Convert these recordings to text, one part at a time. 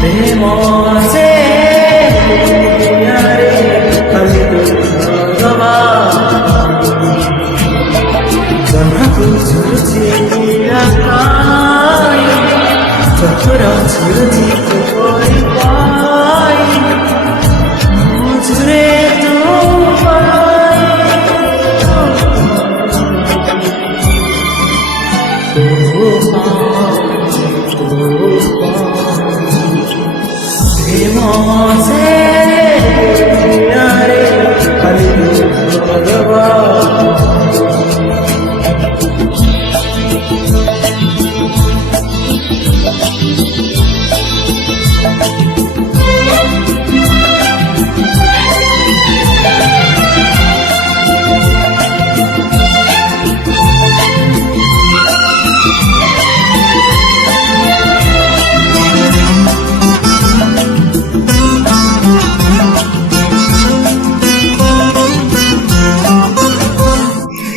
प्रेम से यारे खाली भगवा जहाँको छुर्छी आकाई चक्र छुर्छीको कोही पाई मुझरे तो प्रेम से यारे खाली भगवा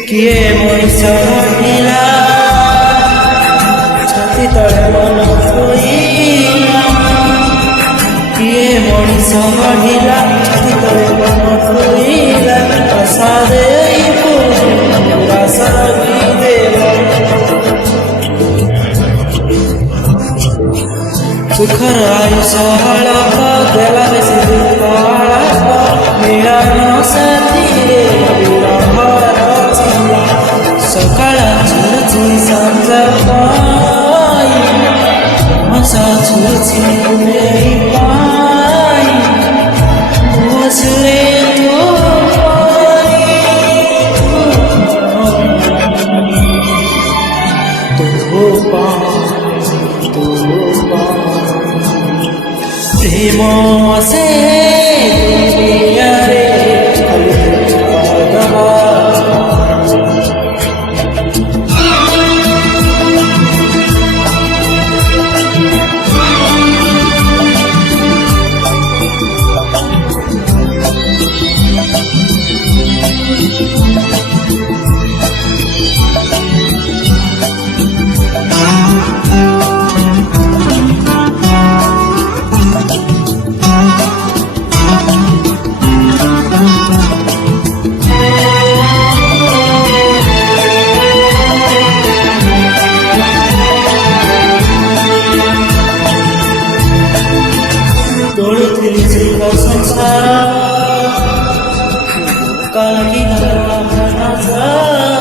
किए मଣିଷ ରହିଲା ଛାତି ତଳେ ମନ ଶୋଇଲା କିଏ ମଣିଷ ରହିଲା ଛାତି ତଳେ ମନ ଶୋଇଲା ଆଶା ଦେଇ ଆଶା ଦେଲା ସୁଖର ଆୟୁଷ ହଳକ ଦେଲା ବେଶୀ ଦୁଃଖ ହଳକ ମିଳନ ସାଥିରେ ସକାଳ ଛୁରୁଛି ସଞ୍ଜ ପାଇ ମଶା ଛୁରୁଛି ନେଇ ପାଇ ବସିଲେ प्रेम से दुनियारे संसार काल की